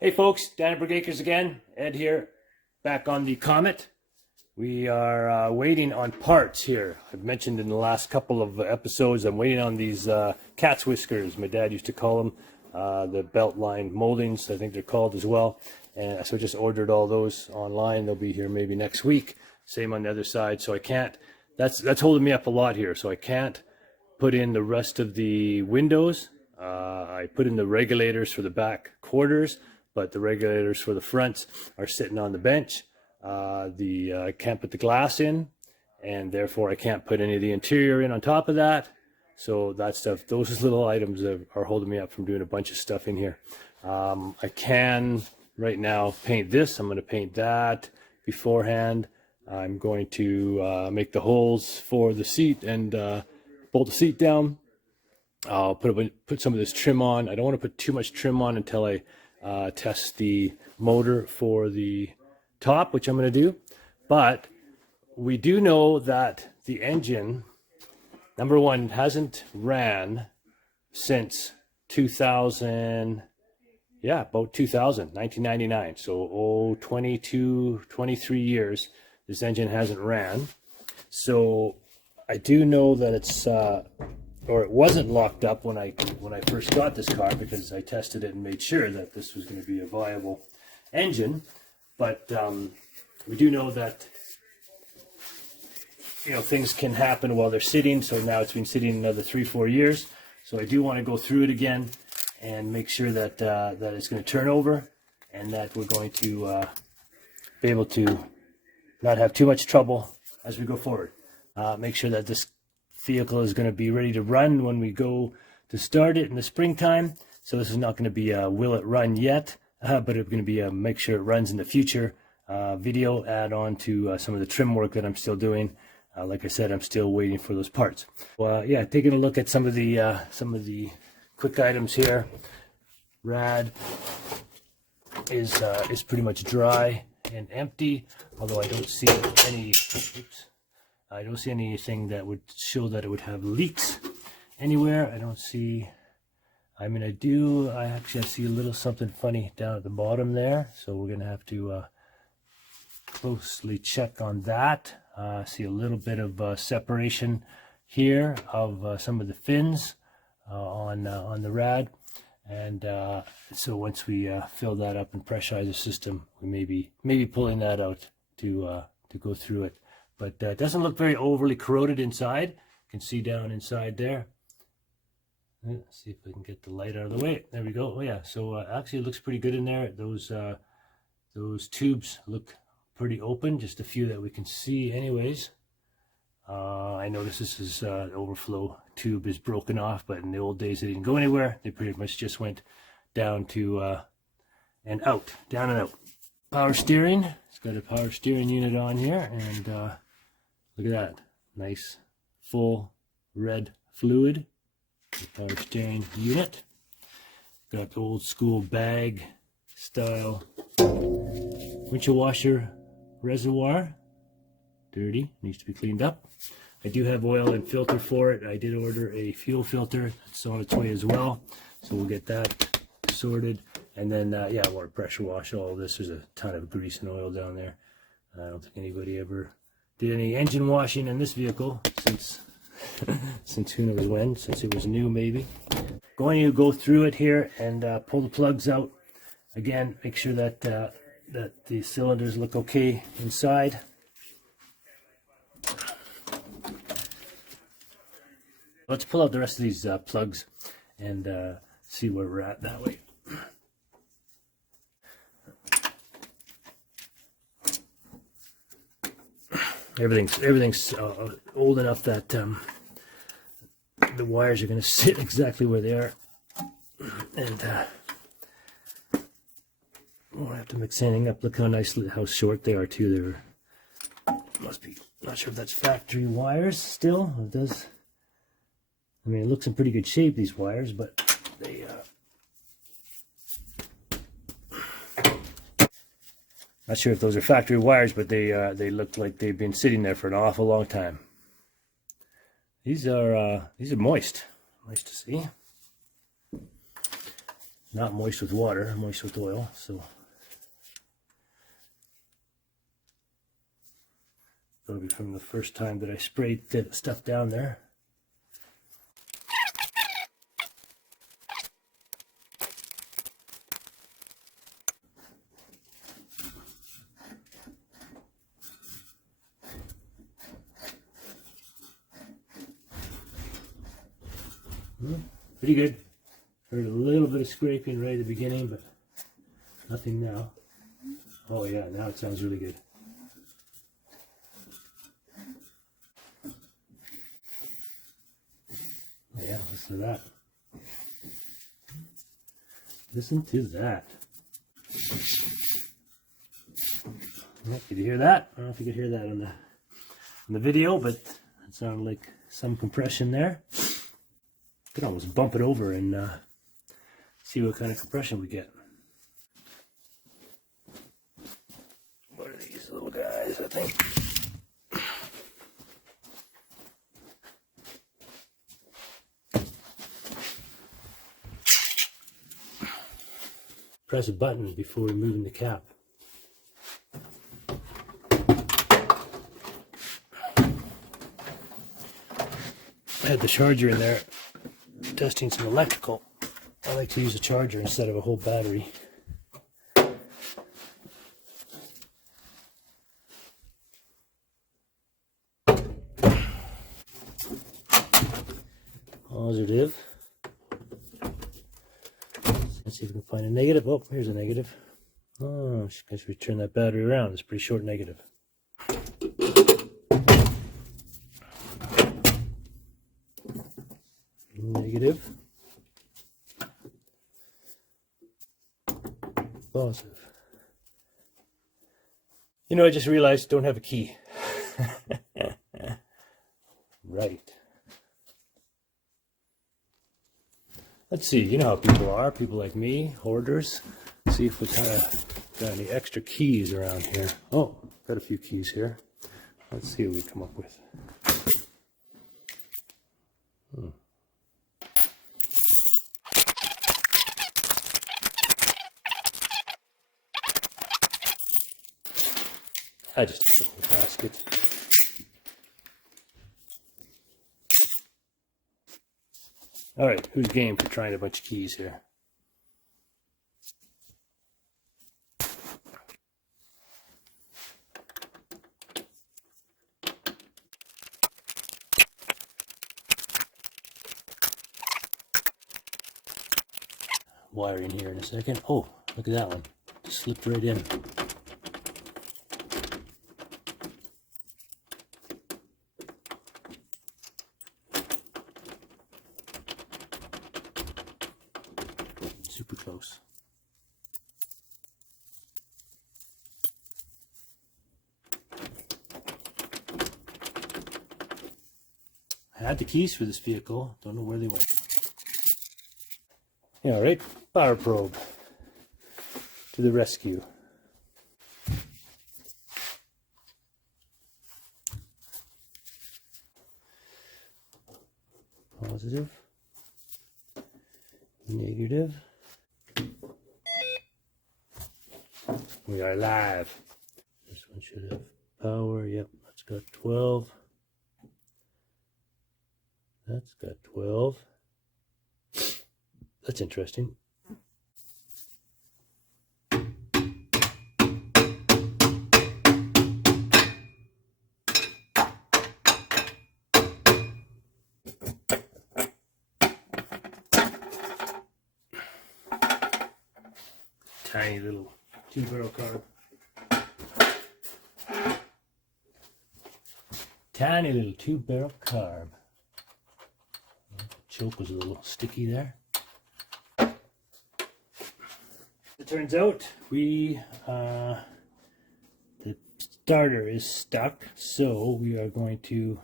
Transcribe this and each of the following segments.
Hey folks, Dan at Acres again. Ed here, back on the Comet. We are waiting on parts here. I've mentioned in the last couple of episodes, I'm waiting on these cat's whiskers. My dad used to call them the belt line moldings, I think they're called as well. And so I just ordered all those online. They'll be here maybe next week. Same on the other side. So I can't, that's holding me up a lot here. So I can't put in the rest of the windows. I put in the regulators for the back quarters, but the regulators for the fronts are sitting on the bench. I can't put the glass in, and therefore I can't put any of the interior in on top of that. So that stuff, those little items are holding me up from doing a bunch of stuff in here. I can right now paint this. I'm going to paint that beforehand. I'm going to make the holes for the seat and bolt the seat down. I'll put some of this trim on. I don't want to put too much trim on until I test the motor for the top, which I'm going to do. But we do know that the engine, number one, hasn't ran since 2000, about 2000, 1999. So 22, 23 years, this engine hasn't ran. So I do know that it's or it wasn't locked up when I first got this car, because I tested it and made sure that this was going to be a viable engine. But we do know that things can happen while they're sitting. So now it's been sitting another 3-4 years. So I do want to go through it again and make sure that that it's going to turn over, and that we're going to be able to not have too much trouble as we go forward. Make sure that this vehicle is going to be ready to run when we go to start it in the springtime. So this is not going to be a will it run yet, but it's going to be a make sure it runs in the future video, add on to some of the trim work that I'm still doing. Like I said, I'm still waiting for those parts. Well, yeah, taking a look at some of the quick items here. Rad is pretty much dry and empty, although I don't see any. Oops. I don't see anything that would show that it would have leaks anywhere. I don't see, I mean, I actually see a little something funny down at the bottom there. So we're going to have to closely check on that. See a little bit of separation here of some of the fins on the rad. And so once we fill that up and pressurize the system, we may be pulling that out to go through it. But it doesn't look very overly corroded inside. You can see down inside there. Let's see if we can get the light out of the way. There we go. Oh yeah, so actually it looks pretty good in there. Those tubes look pretty open, just a few that we can see anyways. I noticed this is the overflow tube is broken off, but in the old days they didn't go anywhere. They pretty much just went down to and out, down and out. Power steering. It's got a power steering unit on here, and look at that, nice full red fluid. The power steering unit. Got the old school bag style windshield washer reservoir. Dirty, needs to be cleaned up. I do have oil and filter for it. I did order a fuel filter. It's on its way as well, so we'll get that sorted. And then yeah, I want to pressure wash all of this. There's a ton of grease and oil down there. I don't think anybody ever did any engine washing in this vehicle since since who knows when, since it was new maybe. Going to go through it here and pull the plugs out. Again, make sure that that the cylinders look okay inside. Let's pull out the rest of these plugs and see where we're at that way. Everything's old enough that the wires are going to sit exactly where they are, and won't have to mix anything up. Look how short they are too. They're must be, not sure if that's factory wires still. It does. I mean, it looks in pretty good shape, these wires, but they not sure if those are factory wires, but they look like they've been sitting there for an awful long time. These are moist. Nice to see. not moist with water, moist with oil. So that'll be from the first time that I sprayed the stuff down there. Pretty good. Heard a little bit of scraping right at the beginning, but nothing now. Oh yeah, now it sounds really good. Oh yeah, listen to that. Listen to that. Oh, could you hear that? I don't know if you could hear that on the video, but it sounded like some compression there. Could almost bump it over and see what kind of compression we get. What are these little guys, I think? Press a button before removing the cap. I had the charger in there testing some electrical. I like to use a charger instead of a whole battery. Positive. Let's see if we can find a negative. Oh, here's a negative. Oh, I should turn that battery around. It's a pretty short negative. Negative. Positive. You know, I just realized I don't have a key. Right. Let's see, you know how people are, people like me, hoarders. Let's see if we kind of got any extra keys around here. Oh, got a few keys here. Let's see what we come up with. I just took the whole basket. All right, who's game for trying a bunch of keys here? Wiring here in a second. Oh, look at that one. Just slipped right in. Super close. I had the keys for this vehicle. Don't know where they went. Yeah, right. Power probe to the rescue. Positive. Negative. We are live. This one should have power. Yep, that's got 12. That's got 12. That's interesting. Tiny little 2-barrel carb. Tiny little 2-barrel carb. Choke was a little sticky there. It turns out the starter is stuck, so we are going to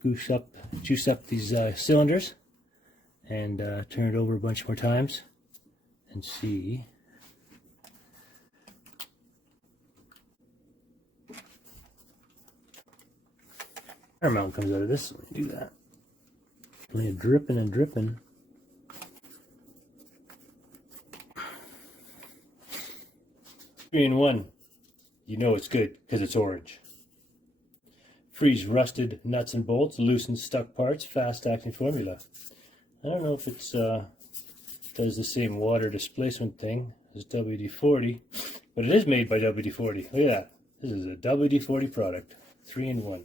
juice up these cylinders and turn it over a bunch more times and see. Air mount comes out of this, so we do that. Only dripping and dripping. 3-in-1. You know it's good because it's orange. Freeze rusted nuts and bolts, loosen stuck parts, fast acting formula. I don't know if it's does the same water displacement thing as WD-40, but it is made by WD-40. Look at that. This is a WD-40 product. 3-in-1.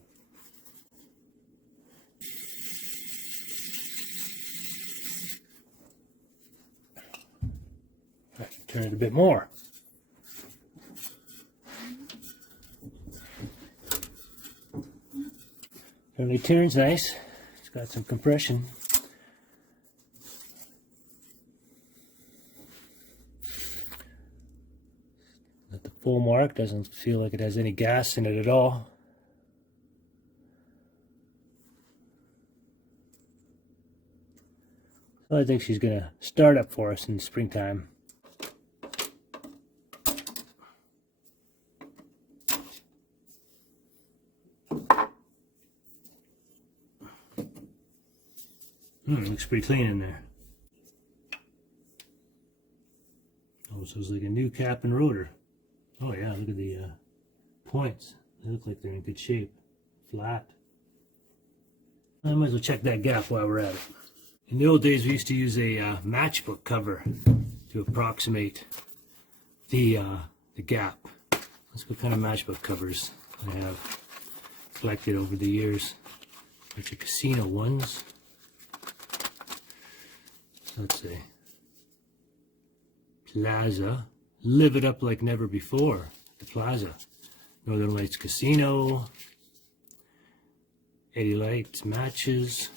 I can turn it a bit more. Apparently turns nice. It's got some compression. At the full mark, doesn't feel like it has any gas in it at all. So I think she's gonna start up for us in the springtime. Looks pretty clean in there. Oh, so it's like a new cap and rotor. Oh yeah, look at the points. They look like they're in good shape. Flat. I might as well check that gap while we're at it. In the old days, we used to use a matchbook cover to approximate the gap. Let's see what kind of matchbook covers I have collected over the years. Bunch of casino ones. Let's see. Plaza. Live it up like never before. The Plaza. Northern Lights Casino. Eddie Lights Matches.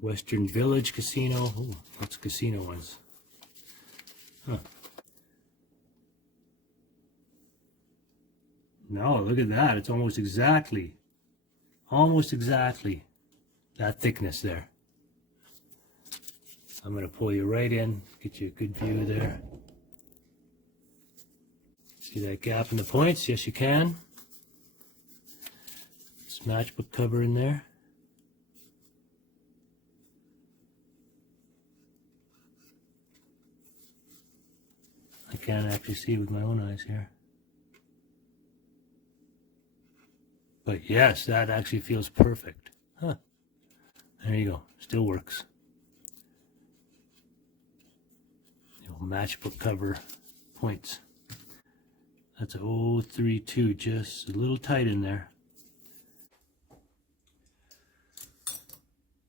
Western Village Casino. Oh, lots of casino ones. Huh. No, look at that. It's almost exactly that thickness there. I'm going to pull you right in, get you a good view there. See that gap in the points? Yes, you can. This matchbook cover in there. I can't actually see with my own eyes here. But yes, that actually feels perfect. Huh. There you go. Still works. Matchbook cover points. That's a 032, just a little tight in there.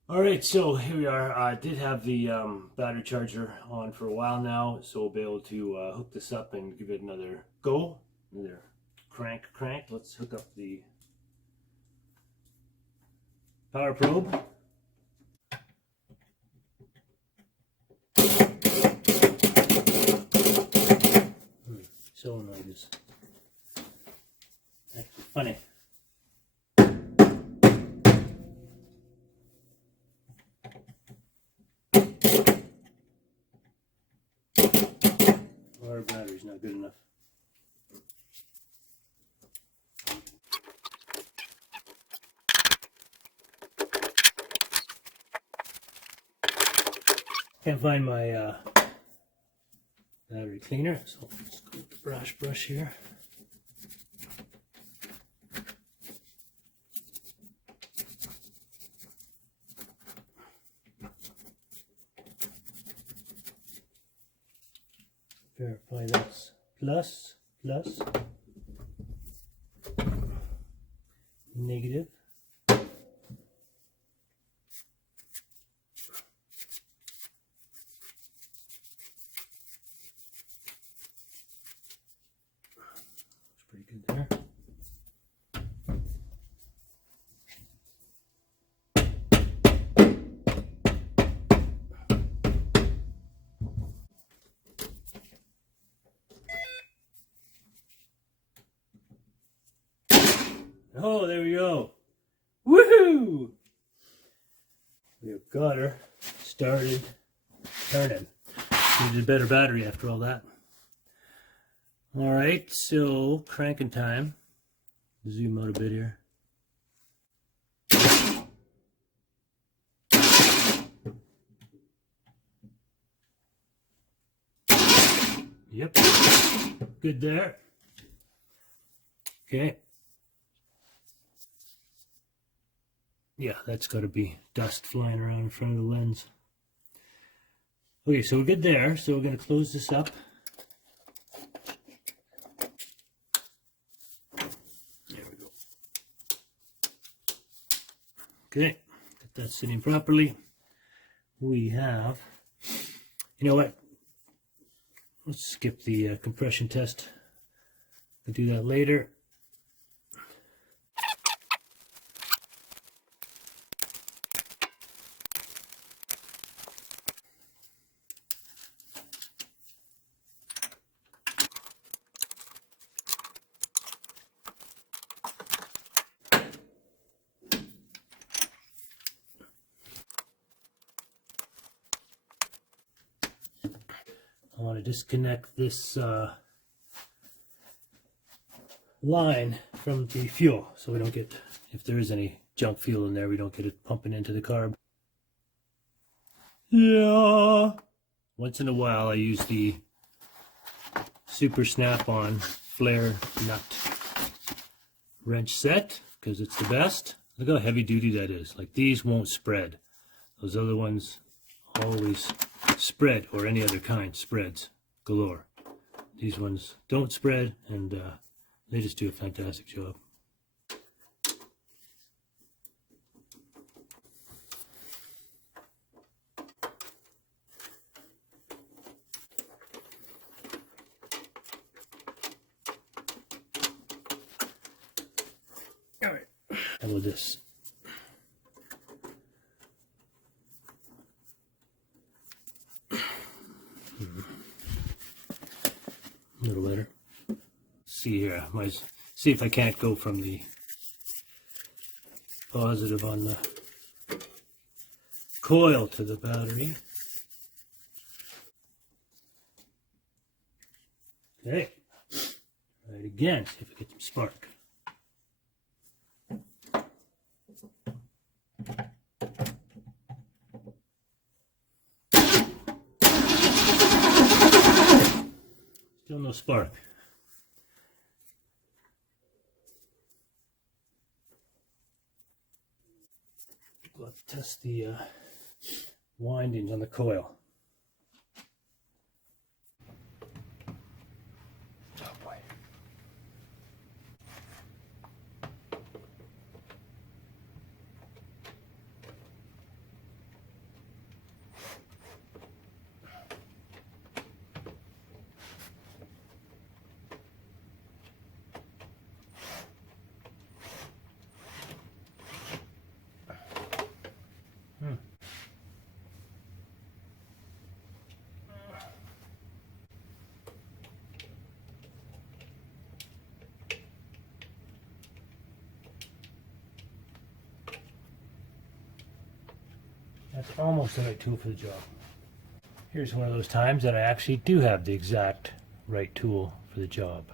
Alright, so here we are. I did have the battery charger on for a while now, so we'll be able to hook this up and give it another go. Another crank. Let's hook up the power probe. Solenoid is actually funny. Our battery's not good enough. Can't find my battery cleaner, so let's go with the brush here. Verify that's plus, negative. Pretty good there. Oh, there we go. Woohoo! We've got her started turning. Needed a better battery after all that. Alright, so cranking time. Zoom out a bit here. Yep. Good there. Okay. Yeah, that's got to be dust flying around in front of the lens. Okay, so we're good there. So we're going to close this up. There we go. Okay, got that sitting properly. We have, you know what? Let's skip the compression test. We'll do that later. I want to disconnect this line from the fuel so we don't get, if there is any junk fuel in there, we don't get it pumping into the carb. Yeah. Once in a while I use the super snap-on flare nut wrench set because it's the best. Look how heavy duty that is. Like, these won't spread. Those other ones always spread, or any other kind spreads galore. These ones don't spread, and they just do a fantastic job. All right, how about this? A little better. See here, see if I can't go from the positive on the coil to the battery. Okay, try it again, see if I get some spark. Still no spark. Let's test the windings on the coil. Oh boy. That's almost the right tool for the job. Here's one of those times that I actually do have the exact right tool for the job.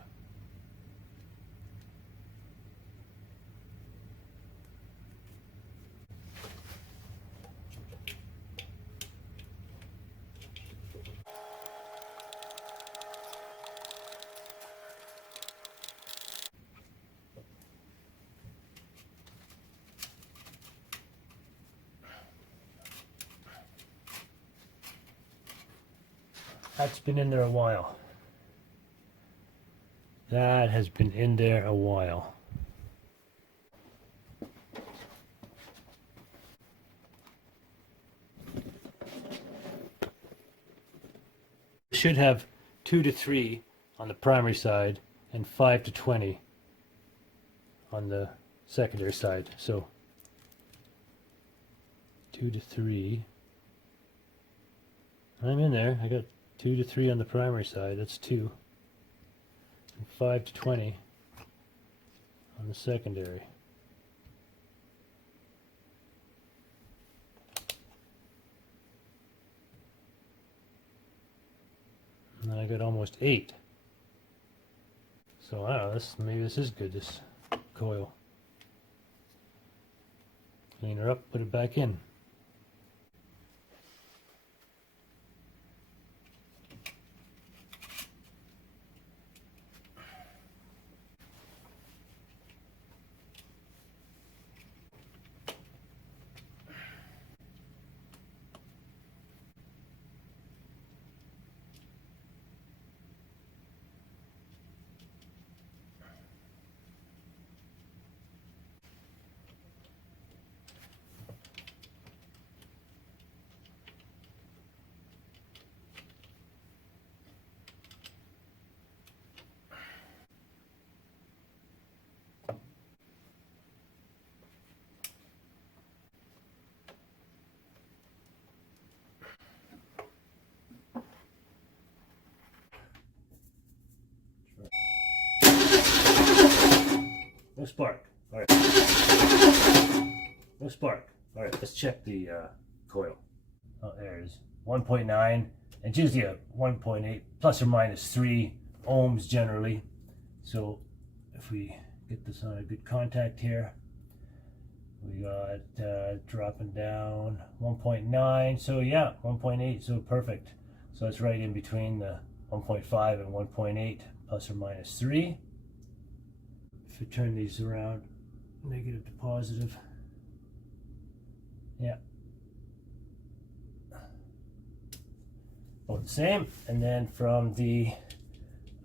That's been in there a while. That has been in there a while. Should have 2 to 3 on the primary side and 5 to 20 on the secondary side. So 2 to 3. I'm in there. I got 2 to 3 on the primary side. That's 2. And 5 to 20 on the secondary. And then I got almost 8. So I don't know, maybe this is good, this coil. Clean her up, put it back in. No spark. All right. No spark. All right, let's check the coil. Oh, there it is. 1.9, and it's usually a 1.8 plus or minus 3 ohms generally. So if we get this on a good contact here, we got dropping down 1.9. So yeah, 1.8. So perfect. So it's right in between the 1.5 and 1.8 plus or minus 3. If we turn these around, negative to positive. Yeah. Both the same. And then from the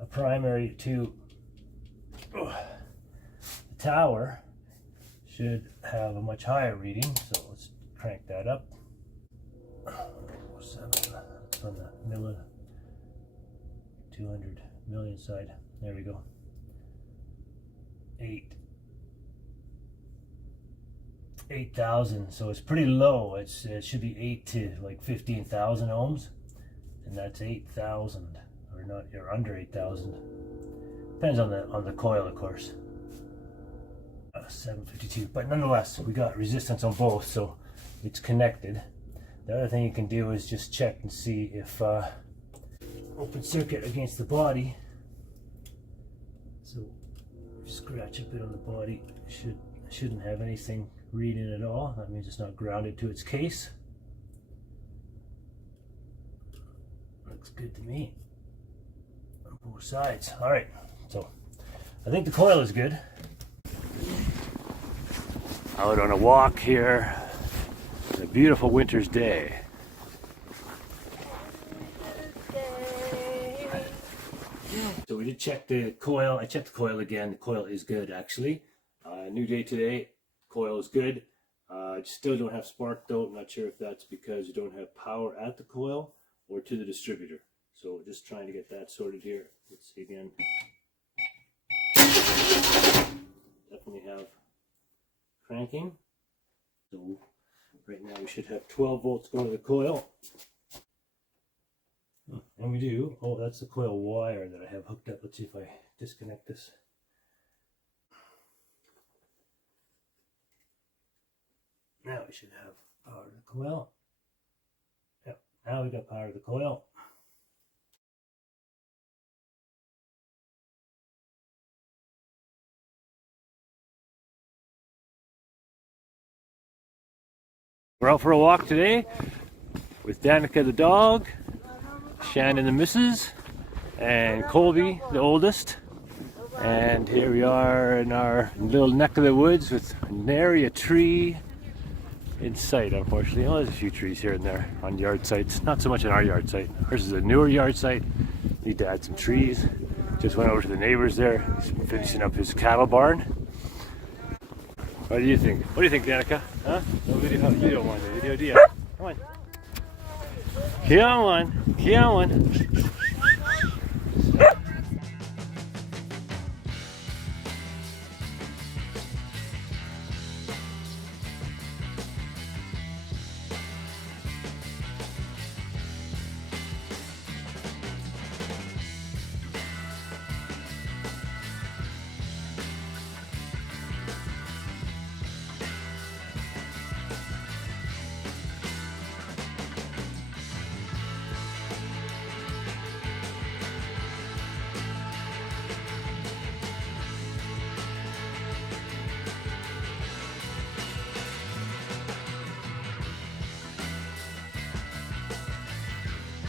primary to the tower should have a much higher reading. So let's crank that up. 7. That's on the 200 million side. There we go. 8,000. So it's pretty low. It should be 8 to like 15,000 ohms, and that's 8,000, or not, or under 8,000. Depends on the coil, of course. 752. But nonetheless, we got resistance on both, so it's connected. The other thing you can do is just check and see if open circuit against the body. So scratch a bit on the body. Shouldn't have anything reading at all. That means it's not grounded to its case. Looks good to me on both sides. All right, so I think the coil is good. Out on a walk here. It's a beautiful winter's day. So we did check the coil. I checked the coil again. The coil is good, actually. New day today. Coil is good. Still don't have spark though. I'm not sure if that's because you don't have power at the coil or to the distributor. So just trying to get that sorted here. Let's see again. Definitely have cranking. So right now we should have 12 volts going to the coil. And we do. Oh, that's the coil wire that I have hooked up. Let's see if I disconnect this. Now we should have power to the coil. Yep, now we got power to the coil. We're out for a walk today with Danica the dog, Shannon the missus, and Colby the oldest. And here we are in our little neck of the woods with nary a tree in sight, unfortunately. Oh, there's a few trees here and there on yard sites. Not so much on our yard site. Ours is a newer yard site. Need to add some trees. Just went over to the neighbors there. He's finishing up his cattle barn. What do you think? What do you think, Danica? Huh? No video? Oh, you don't want the video, do you? Come on. Come on. Come on.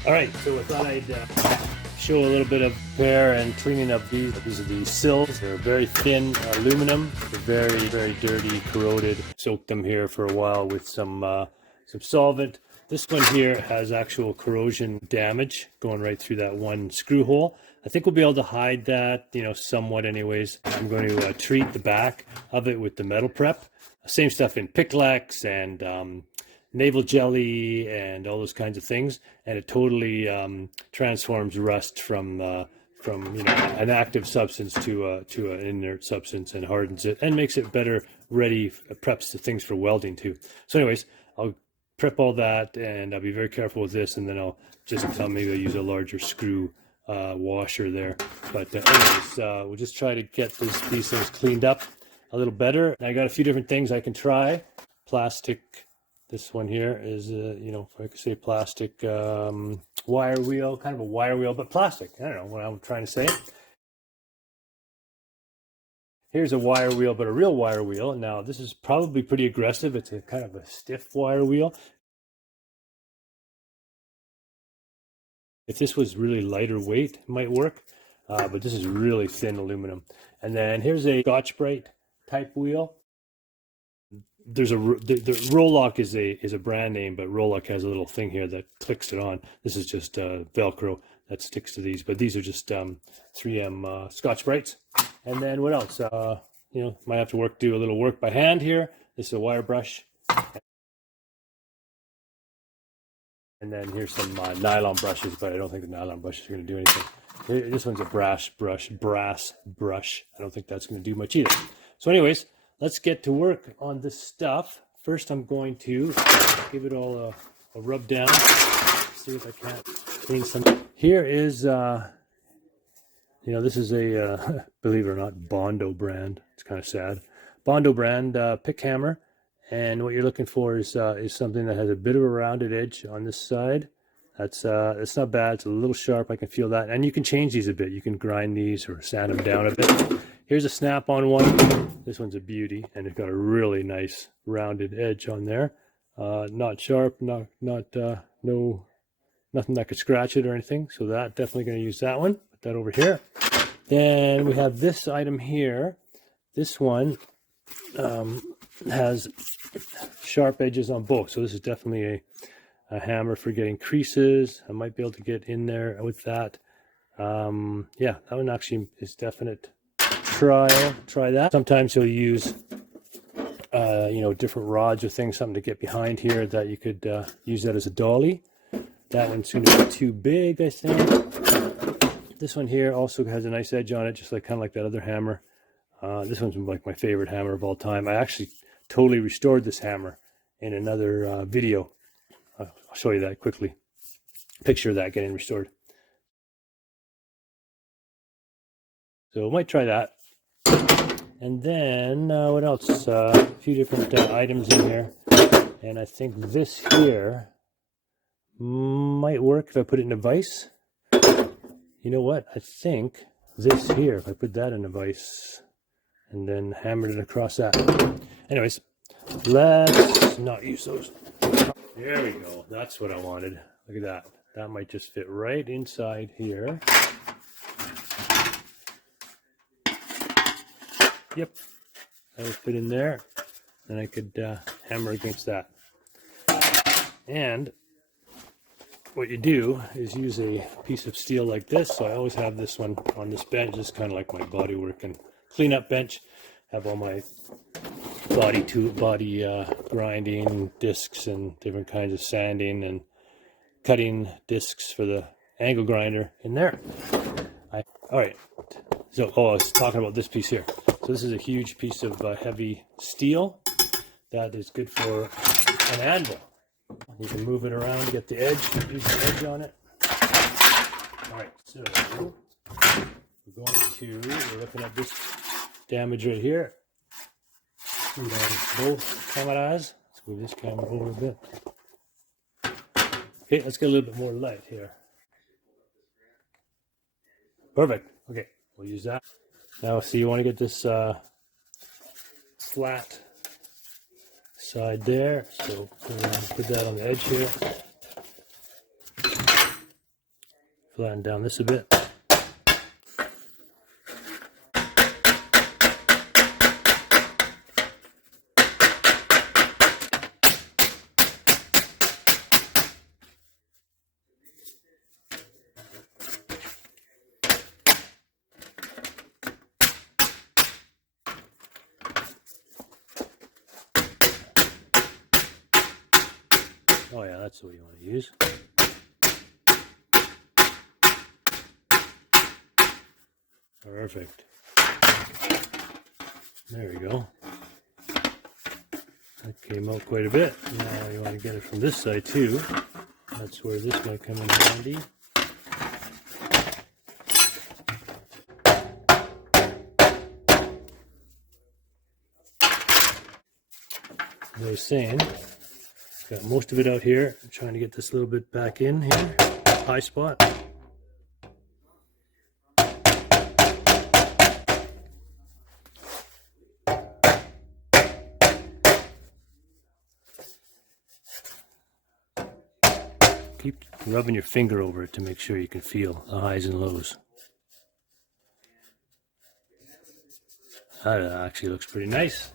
All right, so I thought I'd show a little bit of repair and cleaning up these. These are the sills. They're very thin aluminum. They're very, very dirty, corroded. Soaked them here for a while with some solvent. This one here has actual corrosion damage going right through that one screw hole. I think we'll be able to hide that, somewhat anyways. I'm going to treat the back of it with the metal prep. Same stuff in Piclex and navel jelly and all those kinds of things, and it totally transforms rust from an active substance to an inert substance, and hardens it and makes it better ready, preps the things for welding too. So anyways, I'll prep all that, and I'll be very careful with this, and then I'll just maybe I'll use a larger screw washer there. But anyways, we'll just try to get these things cleaned up a little better. I got a few different things I can try. Plastic, this one here is, you know, if I could say plastic wire wheel, kind of a wire wheel, but plastic. I don't know what I'm trying to say. Here's a wire wheel, but a real wire wheel. Now, this is probably pretty aggressive. It's a kind of a stiff wire wheel. If this was really lighter weight, it might work, but this is really thin aluminum. And then here's a Scotch-Brite type wheel. There's the Roloc is a brand name, but Roloc has a little thing here that clicks it on. This is just Velcro that sticks to these, but these are just 3M Scotch-Brites. And then what else? You know, might have to do a little work by hand here. This is a wire brush. And then here's some nylon brushes, but I don't think the nylon brushes are going to do anything. This one's a brass brush. I don't think that's going to do much either. So anyways, let's get to work on this stuff. First, I'm going to give it all a rub down. See if I can't clean some. Here is, you know, this is a, believe it or not, Bondo brand. It's kind of sad. Bondo brand pick hammer. And what you're looking for is something that has a bit of a rounded edge on this side. That's it's not bad. It's a little sharp. I can feel that. And you can change these a bit. You can grind these or sand them down a bit. Here's a snap-on one. This one's a beauty, and it's got a really nice rounded edge on there. Not sharp, nothing that could scratch it or anything. So that definitely going to use that one. Put that over here. Then we have this item here. This one has sharp edges on both, so this is definitely a hammer for getting creases. I might be able to get in there with that. Yeah, that one actually is definite. Try that. Sometimes you'll use you know, different rods or things, something to get behind here that you could use that as a dolly. That one's going to be too big, I think. This one here also has a nice edge on it, just like kind of like that other hammer. This one's like my favorite hammer of all time. I actually totally restored this hammer in another video. I'll show you that quickly. Picture of that getting restored. So I might try that. And then what else? A few different items in here. And I think this here might work if I put it in a vise. You know what? I think this here, if I put that in a vise and then hammered it across that. Anyways, let's not use those. There we go. That's what I wanted. Look at that. That might just fit right inside here. Yep. That would fit in there. Then I could hammer against that. And what you do is use a piece of steel like this. So I always have this one on this bench. It's kind of like my body work and cleanup bench. Have all my body grinding discs and different kinds of sanding and cutting discs for the angle grinder in there. All right. So, I was talking about this piece here. So this is a huge piece of heavy steel that is good for an anvil. You can move it around to get the edge, use the edge on it. All right, so we're looking at this damage right here. And then both cameras. Let's move this camera over a bit. Okay, let's get a little bit more light here. Perfect. Okay, we'll use that. Now, see, you want to get this flat side there. So put that on the edge here. Flatten down this a bit. Oh yeah, that's what you want to use. Perfect. There we go. That came out quite a bit. Now you want to get it from this side too. That's where this might come in handy. as I was saying, got most of it out here. I'm trying to get this a little bit back in here, high spot. Keep rubbing your finger over it to make sure you can feel the highs and lows. That actually looks pretty nice.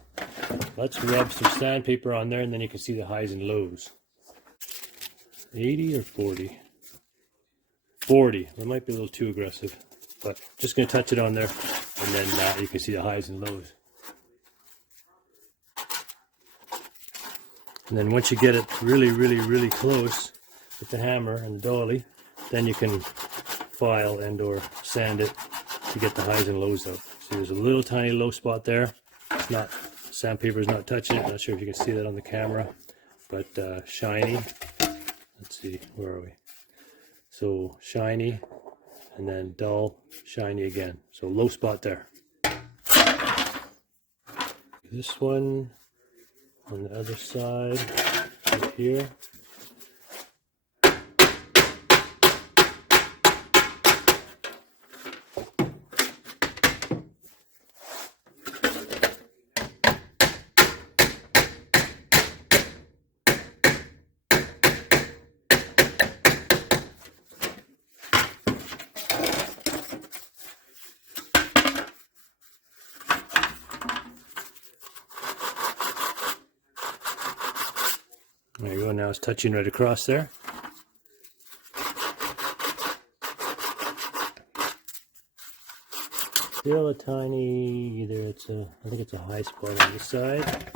Let's rub some sandpaper on there and then you can see the highs and lows. 80 or 40? 40. That might be a little too aggressive, but just going to touch it on there and then you can see the highs and lows. And then once you get it really close with the hammer and the dolly, then you can file and or sand it to get the highs and lows out. So there's a little tiny low spot there. It's not, sandpaper is not touching it. Not sure if you can see that on the camera, but shiny. Let's see, where are we? So shiny, and then dull, shiny again. So low spot there. This one on the other side, right here. There you go, now it's touching right across there. Still a tiny, either it's a, I think it's a high spot on this side.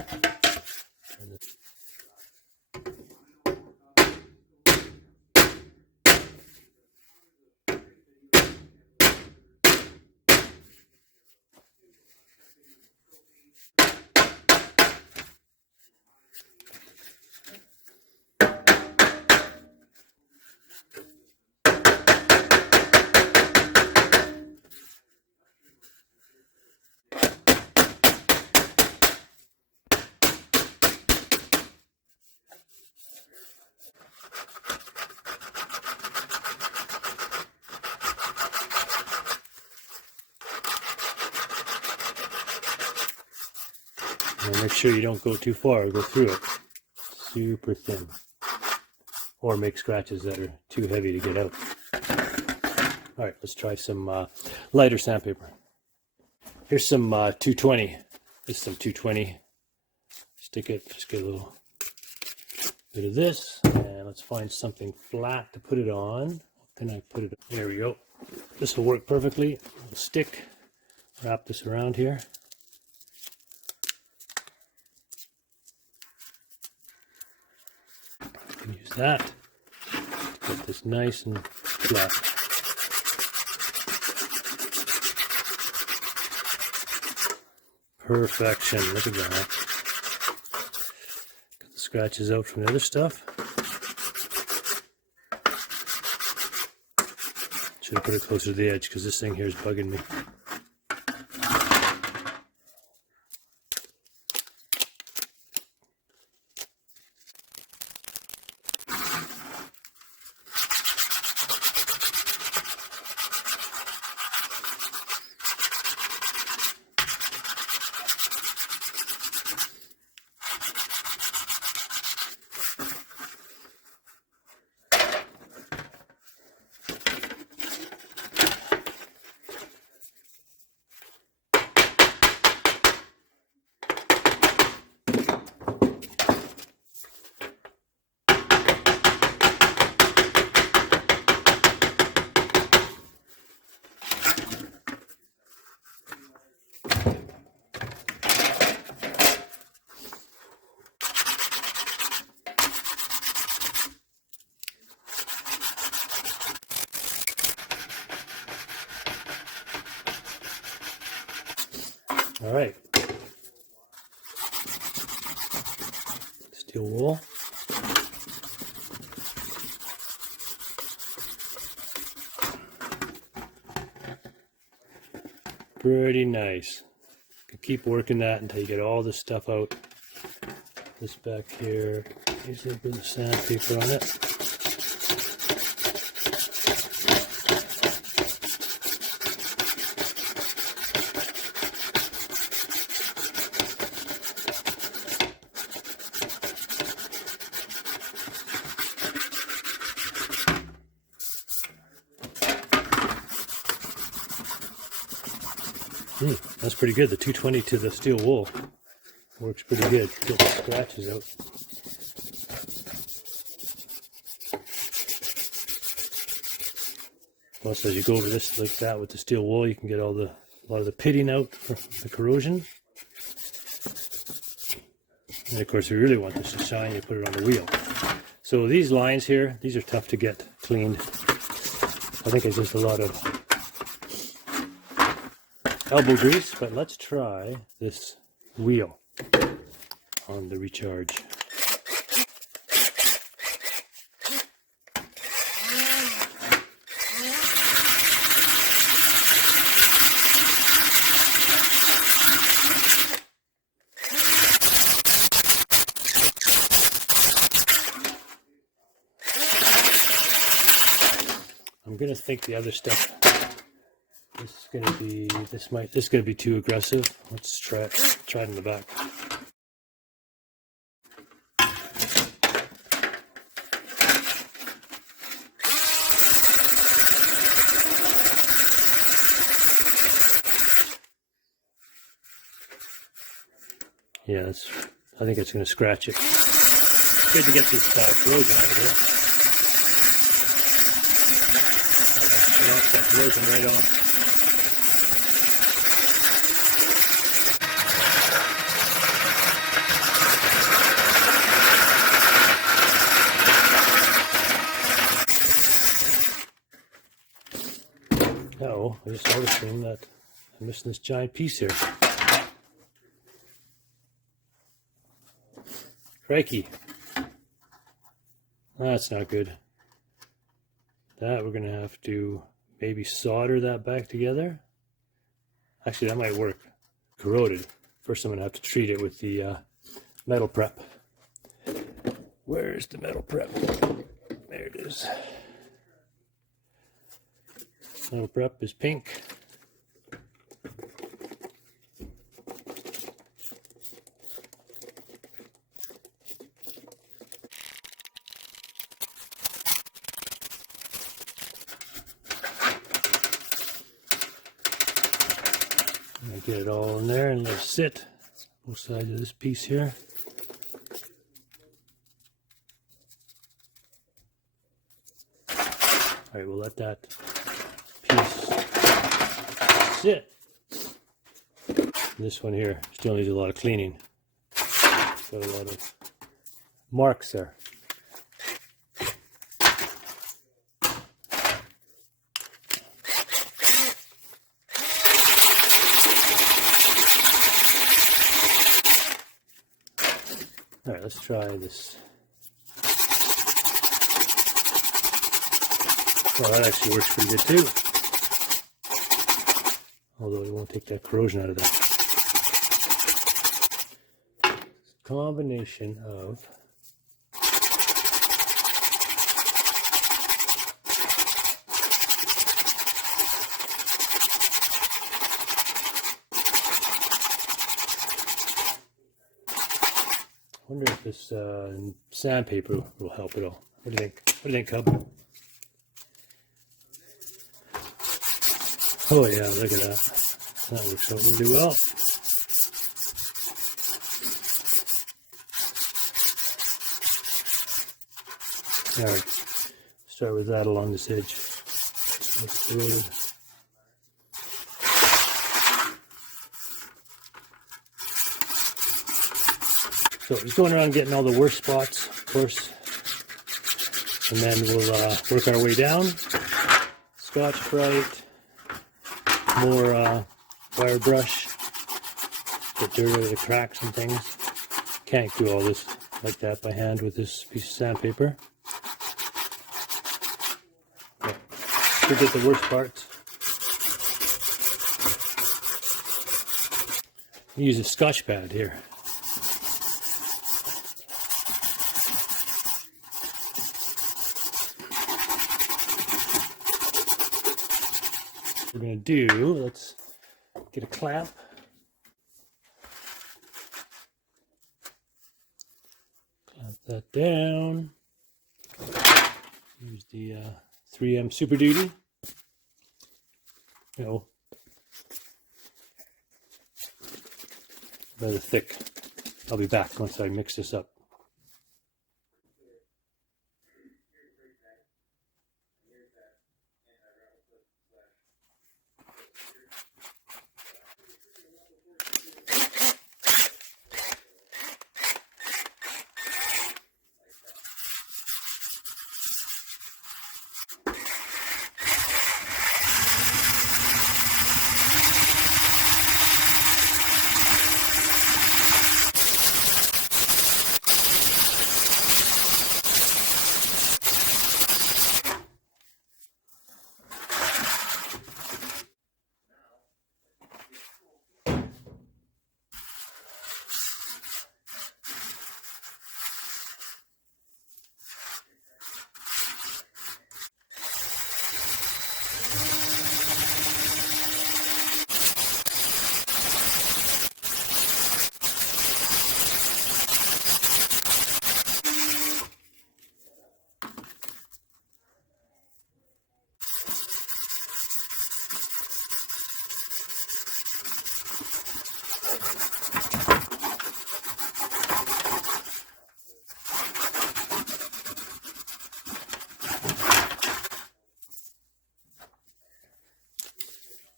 And make sure you don't go too far or go through it. Super thin. Or make scratches that are too heavy to get out. Alright, let's try some lighter sandpaper. Here's some 220. This is some 220. Stick it, just get a little bit of this. And let's find something flat to put it on. Can I put it? There we go. This will work perfectly. A little stick. Wrap this around here. Use that. Get this nice and flat. Perfection. Look at that. Got the scratches out from the other stuff. Should have put it closer to the edge because this thing here is bugging me. All right. Steel wool. Pretty nice. Keep working that until you get all this stuff out. this back here. Here's a bit of sandpaper on it. That's pretty good. The 220 to the steel wool works pretty good. Get the scratches out. Plus, as you go over this like that with the steel wool, you can get a lot of the pitting out from the corrosion. And of course, if you really want this to shine, you put it on the wheel. So these lines here, these are tough to get cleaned. I think it's just a lot of elbow grease, but let's try this wheel on the recharge. I'm gonna think the other stuff. This is gonna be too aggressive. Let's try it in the back. Yeah, I think it's gonna scratch it. It's good to get this corrosion out of here. Knock that corrosion right off. Oh, I just noticed that I'm missing this giant piece here. Crikey. That's not good. That we're going to have to maybe solder that back together. Actually, that might work. Corroded. First, I'm going to have to treat it with the metal prep. Where's the metal prep? There it is. Metal prep is pink. Get it all in there and let it sit. Both sides of this piece here. Alright, we'll let that piece sit. This one here still needs a lot of cleaning. Got a lot of marks there. Alright, let's try this. Well, that actually works pretty good too. Although it won't take that corrosion out of that. Combination of I wonder if this sandpaper will help at all. What do you think? What do you think, Cub? Oh yeah, look at that. That works out really well. Alright, start with that along this edge. So just going around getting all the worst spots, of course, and then we'll work our way down. Scotch-Brite, more wire brush, get dirt out of the cracks and things. Can't do all this like that by hand with this piece of sandpaper. To get the worst parts. Use a Scotch pad here. we're going to do, let's get a clamp. Clamp that down. Use the 3M Super Duty. No. Rather thick. I'll be back once I mix this up.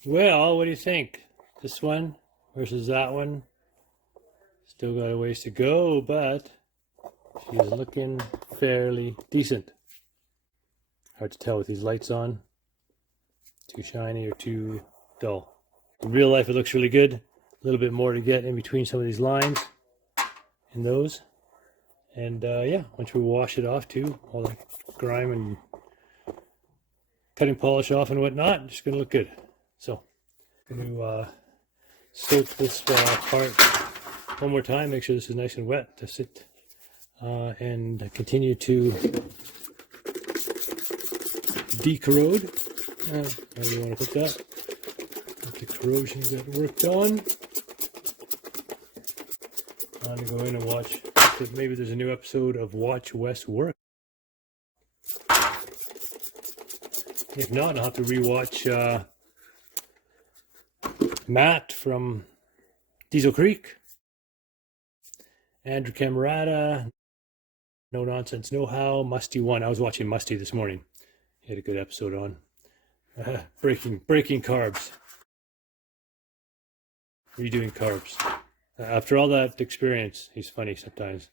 Well, what do you think? This one versus that one? Still got a ways to go, but she's looking fairly decent. Hard to tell with these lights on. Too shiny or too dull. In real life, it looks really good. A little bit more to get in between some of these lines and those. And yeah, once we wash it off too, all the grime and cutting polish off and whatnot, it's going to look good. So, I'm going to soak this part one more time, make sure this is nice and wet to sit, and continue to decorrode. How do you want to put that? Let the corrosion get worked on. I'm going to go in and watch. Maybe there's a new episode of Watch Wes Work. If not, I'll have to rewatch Matt from Diesel Creek, Andrew Camerata, No Nonsense No How, Musty One. I was watching Musty this morning. He had a good episode on breaking carbs, redoing carbs. After all that experience, he's funny sometimes.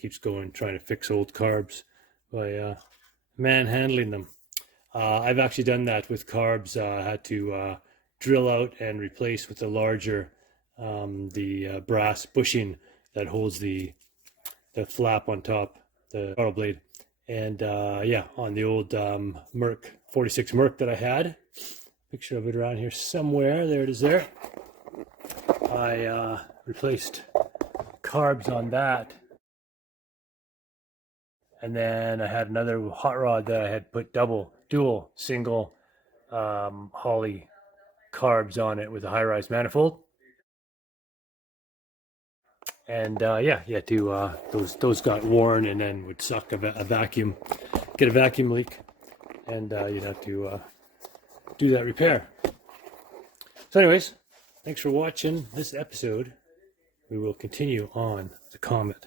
Keeps going, trying to fix old carbs by manhandling them. I've actually done that with carbs. I had to drill out and replace with the larger the brass bushing that holds the flap on top, the throttle blade. And yeah, on the old Merc 46 Merc that I had, picture of it around here somewhere. There it is there. I replaced carbs on that. And then I had another hot rod that I had put dual, single Holley carbs on it with a high-rise manifold. And yeah, those got worn and then would suck a vacuum, get a vacuum leak, and you'd have to do that repair. So anyways, thanks for watching this episode. We will continue on the Comet.